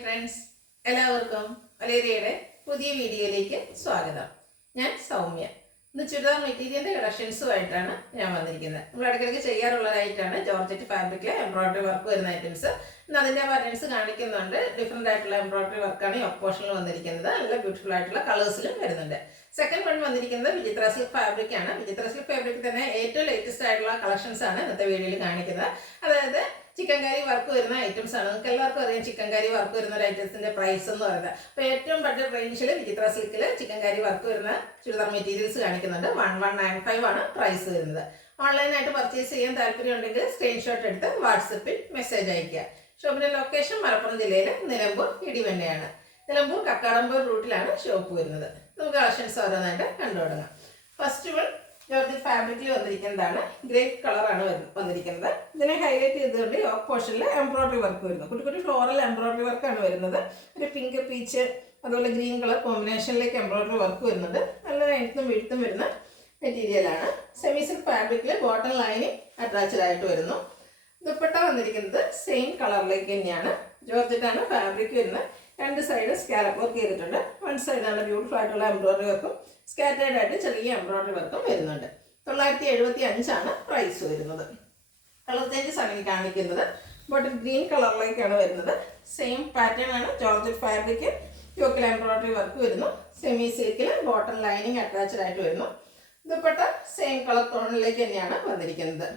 Friends, എല്ലാവർക്കും വലേറിയയുടെ പുതിയ വീഡിയോയിലേക്ക് സ്വാഗതം. ഞാൻ സൗമ്യ. ഇന്ന് ചുരിദാർ മെറ്റീരിയലിൻ്റെ കളക്ഷൻസുമായിട്ടാണ് ഞാൻ വന്നിരിക്കുന്നത്. നമ്മൾ ഇടയ്ക്കിടയ്ക്ക് ചെയ്യാറുള്ളതായിട്ടാണ് ജോർജറ്റ് ഫാബ്രിക്കിൽ എംബ്രോയ്ഡറി വർക്ക് വരുന്ന ഐറ്റംസ്. ഇന്ന് അതിൻ്റെ പാറ്റേൺസ് കാണിക്കുന്നുണ്ട്. ഡിഫറെൻ്റ് ആയിട്ടുള്ള എംബ്രോയ്ഡറി വർക്കാണ് ഈ ഓപ്പോഷനിൽ വന്നിരിക്കുന്നത്. നല്ല ബ്യൂട്ടിഫുൾ ആയിട്ടുള്ള കളേഴ്സിലും വരുന്നുണ്ട്. സെക്കൻഡ് വൺ വന്നിരിക്കുന്നത് വിചിത്ര സിൽക്ക് ഫാബ്രിക് ആണ്. വിചിത്ര സിൽക്ക് ഫാബ്രിക് തന്നെ ഏറ്റവും ലേറ്റസ്റ്റ് ആയിട്ടുള്ള കളക്ഷൻസ് ആണ് ഇന്നത്തെ വീഡിയോയിൽ കാണിക്കുന്നത്. അതായത് ചിക്കൻ കറി വർക്ക് വരുന്ന ഐറ്റംസ് ആണ്. നിങ്ങൾക്ക് എല്ലാവർക്കും അറിയാം ചിക്കൻ കറി വർക്ക് വരുന്ന ഒരു ഐറ്റംസിന്റെ പ്രൈസ് എന്ന് പറയുന്നത്. അപ്പോൾ ഏറ്റവും ബഡ്ജറ്റ് റേഞ്ചിൽ വിചിത്ര സിൽക്കിൽ ചിക്കൻ കറി വർക്ക് വരുന്ന ചുരിദാർ മെറ്റീരിയൽസ് കാണിക്കുന്നുണ്ട്. 1195 ആണ് പ്രൈസ് വരുന്നത്. ഓൺലൈനായിട്ട് പർച്ചേസ് ചെയ്യാൻ താല്പര്യം ഉണ്ടെങ്കിൽ സ്ക്രീൻഷോട്ട് എടുത്ത് വാട്സപ്പിൽ മെസ്സേജ് അയയ്ക്കുക. ഷോപ്പിന്റെ ലൊക്കേഷൻ മലപ്പുറം ജില്ലയിലെ നിലമ്പൂർ ഇടിവണ്ണയാണ്. നിലമ്പൂർ കക്കാടമ്പൂർ റൂട്ടിലാണ് ഷോപ്പ് വരുന്നത്. നമുക്ക് കളക്ഷൻസ് ഓരോന്നായിട്ട് കണ്ടു തുടങ്ങാം. ഫസ്റ്റ് വൺ ജോർജറ്റ് ഫാബ്രിക്കിൽ വന്നിരിക്കുന്നതാണ്. ഗ്രേപ്പ് കളറാണ് വന്നിരിക്കുന്നത്. ഇതിനെ ഹൈലൈറ്റ് ചെയ്തുകൊണ്ട് യോക്ക് പോർഷനിൽ എംബ്രോയ്ഡറി വർക്ക് വരുന്നു. കുട്ടി കുട്ടി ഫ്ലോറൽ എംബ്രോയ്ഡറി വർക്കാണ് വരുന്നത്. ഒരു പിങ്ക് പീച്ച് അതുപോലെ ഗ്രീൻ കളർ കോമ്പിനേഷനിലേക്ക് എംബ്രോയ്ഡറി വർക്ക് വരുന്നുണ്ട്. നല്ല ലെങ്ത്തും വിഡ്ത്തും വരുന്ന മെറ്റീരിയലാണ്. സെമി സിൽക്ക് ഫാബ്രിക്കിൽ ബോട്ടം ലൈനിങ് അറ്റാച്ച്ഡ് ആയിട്ട് വരുന്നു. ദുപ്പട്ട വന്നിരിക്കുന്നത് സെയിം കളറിലേക്ക് തന്നെയാണ്. ജോർജറ്റാണ് ഫാബ്രിക് വരുന്നത്. രണ്ട് സൈഡ് സ്കാലപ്പ് വർക്ക് ചെയ്തിട്ടുണ്ട്. വൺ സൈഡ് നല്ല ബ്യൂട്ടിഫുൾ ആയിട്ടുള്ള എംബ്രോയ്ഡറി വർക്കും സ്കാറ്റേഡ് ആയിട്ട് ചെറിയ എംബ്രോയ്ഡറി വർക്കും വരുന്നുണ്ട്. 975 ആണ് പ്രൈസ് വരുന്നത്. കളർ ചേഞ്ചസ് ആണ് ഈ കാണിക്കുന്നത്. ബോട്ടിൽ ഗ്രീൻ കളറിലേക്കാണ് വരുന്നത്. സെയിം പാറ്റേൺ ആണ്. ജോർജറ്റ് ഫാബ്രിക് യോക്കിൽ എംബ്രോയ്ഡറി വർക്ക് വരുന്നു. സെമി സിൽക്കിൽ ബോട്ടം ലൈനിങ് അറ്റാച്ച്ഡ് ആയിട്ട് വരുന്നു. ദുപ്പട്ട സെയിം കളർ ടോണിലേക്ക് തന്നെയാണ് വന്നിരിക്കുന്നത്.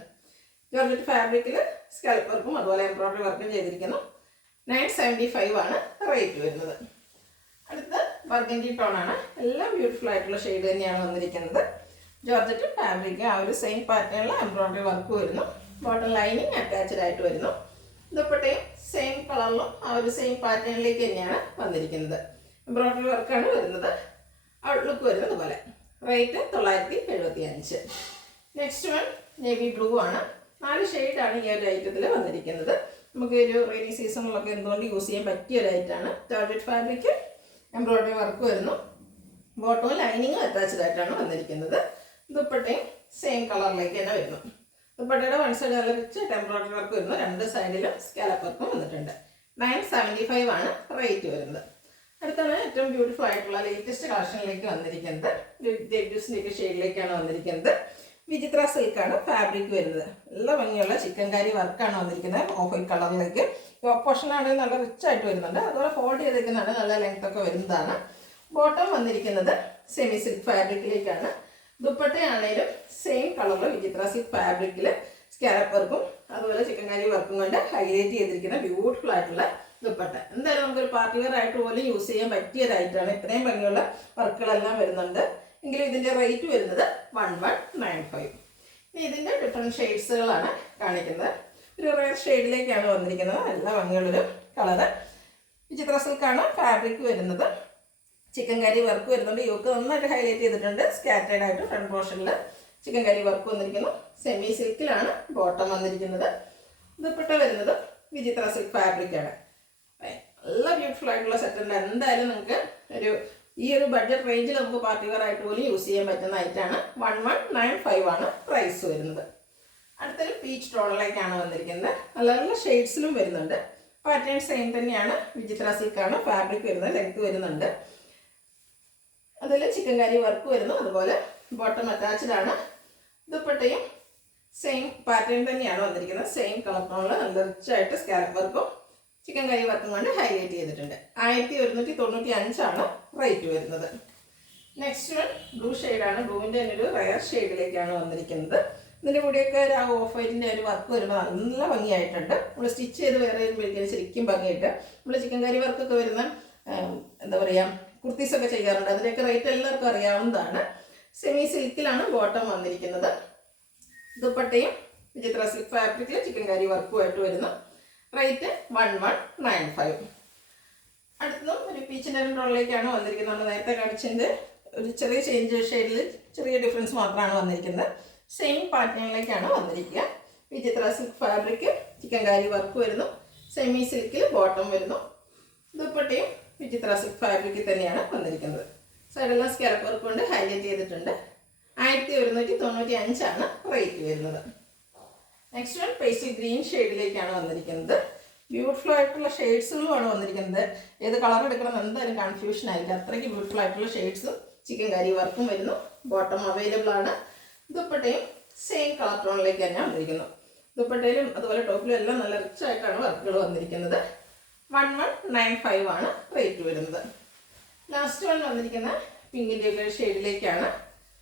ജോർജറ്റ് ഫാബ്രിക്കിൽ സ്കാലപ്പ് വർക്കും അതുപോലെ എംബ്രോയ്ഡറി വർക്കും ചെയ്തിരിക്കുന്നു. 975 ആണ് റേറ്റ് വരുന്നത്. അടുത്ത ബർഗൻഡി ടോൺ ആണ്. എല്ലാം ബ്യൂട്ടിഫുൾ ആയിട്ടുള്ള ഷെയ്ഡ് തന്നെയാണ് വന്നിരിക്കുന്നത്. ജോർജറ്റ് ഫാബ്രിക് ആ ഒരു സെയിം പാറ്റേണിൽ എംബ്രോയ്ഡറി വർക്ക് വരുന്നു. ബോട്ടം ലൈനിങ് അറ്റാച്ച്ഡ് ആയിട്ട് വരുന്നു. ദുപ്പട്ടയും സെയിം കളറിലും ആ ഒരു സെയിം പാറ്റേണിലേക്ക് തന്നെയാണ് വന്നിരിക്കുന്നത്. എംബ്രോയ്ഡറി വർക്കാണ് വരുന്നത്. ഔട്ട്ലുക്ക് വരുന്നത് പോലെ. Rate 975. Next one navy blue ആണ്. 4 ഷെയ്ഡാണ് ഈ ഒരു ഐറ്റത്തിൽ വന്നിരിക്കുന്നത്. നമുക്ക് ഒരു റെയിനി സീസണിലൊക്കെ എന്തുകൊണ്ട് യൂസ് ചെയ്യാൻ പറ്റിയ ഒരു ഐറ്റമാണ്. ജോർജറ്റ് ഫാബ്രിക് എംബ്രോയ്ഡറി വർക്ക് വരുന്നു. ബോട്ടവും ലൈനിങ്ങും അറ്റാച്ച്ഡ് ആയിട്ടാണ് വന്നിരിക്കുന്നത്. ദുപ്പട്ടയും സെയിം കളറിലേക്ക് തന്നെ വരുന്നു. ദുപ്പട്ടയുടെ വൺ സൈഡ് നല്ല റിച്ച് എംബ്രോയ്ഡറി വർക്ക് വരുന്നു. രണ്ട് സൈഡിലും സ്കാലപ്പ് വർക്കും വന്നിട്ടുണ്ട്. 975 ആണ് റേറ്റ് വരുന്നത്. അടുത്താണ് ഏറ്റവും ബ്യൂട്ടിഫുൾ ആയിട്ടുള്ള ലേറ്റസ്റ്റ് കളക്ഷനിലേക്ക് വന്നിരിക്കുന്നത്. ജെഡ്യൂസിൻ്റെ ഷെയ്ഡിലേക്കാണ് വന്നിരിക്കുന്നത്. വിചിത്ര സിൽക്കാണ് ഫാബ്രിക് വരുന്നത്. നല്ല ഭംഗിയുള്ള ചിക്കൻ കാരി വർക്കാണ് വന്നിരിക്കുന്നത്. ഓഫ് വൈറ്റ് കളറിലേക്ക് യോക്ക് പോർഷനാണെങ്കിൽ നല്ല റിച്ച് ആയിട്ട് വരുന്നുണ്ട്. അതുപോലെ ഫോൾഡ് ചെയ്തിരിക്കുന്നതാണ്. നല്ല ലെങ്ത് ഒക്കെ വരുന്നതാണ്. ബോട്ടം വന്നിരിക്കുന്നത് സെമി സിൽക്ക് ഫാബ്രിക്കിലേക്കാണ്. ദുപ്പട്ടയാണേലും സെയിം കളറിൽ വിചിത്ര സിൽക്ക് ഫാബ്രിക്കിൽ സ്കാലപ്പ് വർക്കും അതുപോലെ ചിക്കൻ കാരി വർക്കും കൊണ്ട് ഹൈലൈറ്റ് ചെയ്തിരിക്കുന്ന ബ്യൂട്ടിഫുൾ ആയിട്ടുള്ള ദുപ്പട്ട. എന്തായാലും നമുക്കൊരു പാർട്ടി വെയർ ആയിട്ട് പോലും യൂസ് ചെയ്യാൻ പറ്റിയ ഒരായിട്ടാണ്. ഇത്രയും ഭംഗിയുള്ള വർക്കുകളെല്ലാം വരുന്നുണ്ട്. എങ്കിലും ഇതിൻ്റെ റേറ്റ് വരുന്നത് 1195. ഇനി ഇതിൻ്റെ ഡിഫറെൻറ്റ് ഷെയ്ഡ്സുകളാണ് കാണിക്കുന്നത്. ഒരു റെയർ ഷെയ്ഡിലേക്കാണ് വന്നിരിക്കുന്നത്. നല്ല ഭംഗിയുള്ളൊരു കളറ്. വിചിത്ര സിൽക്കാണ് ഫാബ്രിക് വരുന്നത്. ചിക്കൻ കറി വർക്ക് വരുന്നുണ്ട്. യോക്ക് നന്നായിട്ട് ഹൈലൈറ്റ് ചെയ്തിട്ടുണ്ട്. സ്കാറ്റേഡ് ആയിട്ട് ഫ്രണ്ട് പോർഷനിൽ ചിക്കൻ കറി വർക്ക് വന്നിരിക്കുന്നു. സെമി സിൽക്കിലാണ് ബോട്ടം വന്നിരിക്കുന്നത്. ദുപ്പട്ട വരുന്നത് വിചിത്ര സിൽക്ക് ഫാബ്രിക്കാണ്. നല്ല ബ്യൂട്ടിഫുൾ ആയിട്ടുള്ള സെറ്റുണ്ട്. എന്തായാലും നിങ്ങൾക്ക് ഈ ഒരു ബഡ്ജറ്റ് റേഞ്ചിൽ നമുക്ക് പാർട്ടി വെയർ ആയിട്ട് പോലും യൂസ് ചെയ്യാൻ പറ്റുന്ന ഐറ്റാണ്. 1195 ആണ് പ്രൈസ് വരുന്നത്. അടുത്തൊരു പീച്ച് ടോണിലേക്കാണ് വന്നിരിക്കുന്നത്. നല്ല നല്ല ഷെയ്ഡ്സിലും വരുന്നുണ്ട്. പാറ്റേൺ സെയിം തന്നെയാണ്. വിചിത്ര സിൽക്കാണ് ഫാബ്രിക് വരുന്നത്. ലെങ്ത് വരുന്നുണ്ട്. അതിൽ ചിക്കൻ കറി വർക്ക് വരുന്നു. അതുപോലെ ബോട്ടം അറ്റാച്ച്ഡ് ആണ്. ദുപ്പട്ടയും സെയിം പാറ്റേൺ തന്നെയാണ് വന്നിരിക്കുന്നത്. സെയിം കളർ ടോണിൽ നല്ല റിച്ചായിട്ട് സ്കാലപ്പ് വർക്കും ചിക്കൻ കറി വർക്കും കൊണ്ട് ഹൈലൈറ്റ് ചെയ്തിട്ടുണ്ട്. 1195 ആണ് റേറ്റ് വരുന്നത്. നെക്സ്റ്റ് വൺ ബ്ലൂ ഷെയ്ഡാണ്. ബ്ലൂവിൻ്റെ തന്നെ ഒരു റയർ ഷെയ്ഡിലേക്കാണ് വന്നിരിക്കുന്നത്. ഇതിൻ്റെ കൂടെയൊക്കെ ഒരു ഓഫ് വൈറ്റിൻ്റെ ഒരു വർക്ക് വരുമ്പോൾ നല്ല ഭംഗിയായിട്ടുണ്ട്. നമ്മൾ സ്റ്റിച്ച് ചെയ്ത് വേറെ വരുമ്പോഴേക്കും ശരിക്കും ഭംഗിയായിട്ട് നമ്മൾ ചിക്കൻ കറി വർക്കൊക്കെ വരുന്ന എന്താ പറയുക കുർത്തീസൊക്കെ ചെയ്യാറുണ്ട്. അതിൻ്റെയൊക്കെ റേറ്റ് എല്ലാവർക്കും അറിയാവുന്നതാണ്. സെമി സിൽക്കിലാണ് ബോട്ടം വന്നിരിക്കുന്നത്. ദുപ്പട്ടയും വിചിത്ര സിൽക്ക് ഫാബ്രിക്കിൽ ചിക്കൻ കറി വർക്കുമായിട്ട് വരുന്നു. റേറ്റ് 1195. അടുത്തതും ഒരു പീച്ചിൻ്റെ ടോണിലേക്കാണ് വന്നിരിക്കുന്നത്. നമ്മൾ നേരത്തെ കാണിച്ചതിൻ്റെ ഒരു ചെറിയ ചേഞ്ച് ഷെയ്ഡിൽ ചെറിയ ഡിഫറൻസ് മാത്രമാണ് വന്നിരിക്കുന്നത്. സെയിം പാറ്റേണിലേക്കാണ് വന്നിരിക്കുക. വിചിത്ര സിൽക്ക് ഫാബ്രിക് ചിക്കൻ കറി വർക്ക് വരുന്നു. സെമി സിൽക്കിൽ ബോട്ടം വരുന്നു. ദുപ്പട്ടയും വിചിത്ര സിൽക്ക് ഫാബ്രിക്കിൽ തന്നെയാണ് വന്നിരിക്കുന്നത്. സൈഡെല്ലാം സ്കാലപ്പ് വർക്ക് കൊണ്ട് ഹൈലൈറ്റ് ചെയ്തിട്ടുണ്ട്. 1195 ആണ് റേറ്റ് വരുന്നത്. നെക്സ്റ്റ് വൺ പേസ്റ്റൽ ഗ്രീൻ ഷെയ്ഡിലേക്കാണ് വന്നിരിക്കുന്നത്. ബ്യൂട്ടിഫുൾ ആയിട്ടുള്ള ഷെയ്ഡ്സുകളുമാണ് വന്നിരിക്കുന്നത്. ഏത് കളർ എടുക്കണം എന്തായാലും കൺഫ്യൂഷൻ ആയിരിക്കും. അത്രയ്ക്ക് ബ്യൂട്ടിഫുൾ ആയിട്ടുള്ള ഷെയ്ഡ്സും ചിക്കൻ കറി വർക്കും വരുന്നു. ബോട്ടം അവൈലബിൾ ആണ്. ദുപ്പട്ടയും സെയിം കളർ ടോണിലേക്ക് തന്നെ വന്നിരിക്കുന്നു. ദുപ്പട്ടയിലും അതുപോലെ ടോപ്പിലും എല്ലാം നല്ല റിച്ച് ആയിട്ടാണ് വർക്കുകൾ വന്നിരിക്കുന്നത്. 1195 ആണ് റേറ്റ് വരുന്നത്. ലാസ്റ്റ് വൺ വന്നിരിക്കുന്ന പിങ്കിൻ്റെ ഷെയ്ഡിലേക്കാണ്.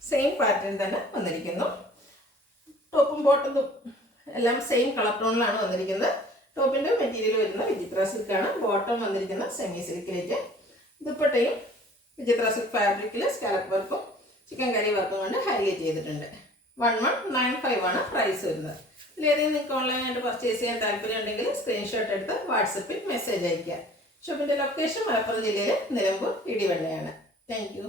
സെയിം പാറ്റേൺ തന്നെ വന്നിരിക്കുന്നു. ടോപ്പും ബോട്ടത്തും എല്ലാം സെയിം കളർ ടോണിലാണ് വന്നിരിക്കുന്നത്. ടോപ്പിൻ്റെ മെറ്റീരിയൽ വരുന്ന വിചിത്ര സിൽക്കാണ്. ബോട്ടം വന്നിരിക്കുന്ന സെമി സിൽക്കിലേക്ക്. ദുപ്പട്ടയും വിചിത്ര സിൽക്ക് ഫാബ്രിക്കിൽ സ്കാലപ്പ് വർക്കും ചിക്കൻ കറി വർക്കും കൊണ്ട് ഹൈലൈറ്റ് ചെയ്തിട്ടുണ്ട്. 1195 ആണ് പ്രൈസ് വരുന്നത്. ഇതിലേതെങ്കിലും നിങ്ങൾക്ക് ഓൺലൈനായിട്ട് പർച്ചേസ് ചെയ്യാൻ താല്പര്യം ഉണ്ടെങ്കിൽ സ്ക്രീൻഷോട്ട് എടുത്ത് വാട്സപ്പിൽ മെസ്സേജ് അയയ്ക്കുക. ഷോപ്പിൻ്റെ ലൊക്കേഷൻ മലപ്പുറം ജില്ലയിലെ നിലമ്പൂർ ഇടിവണ്ണയാണ്. Thank you.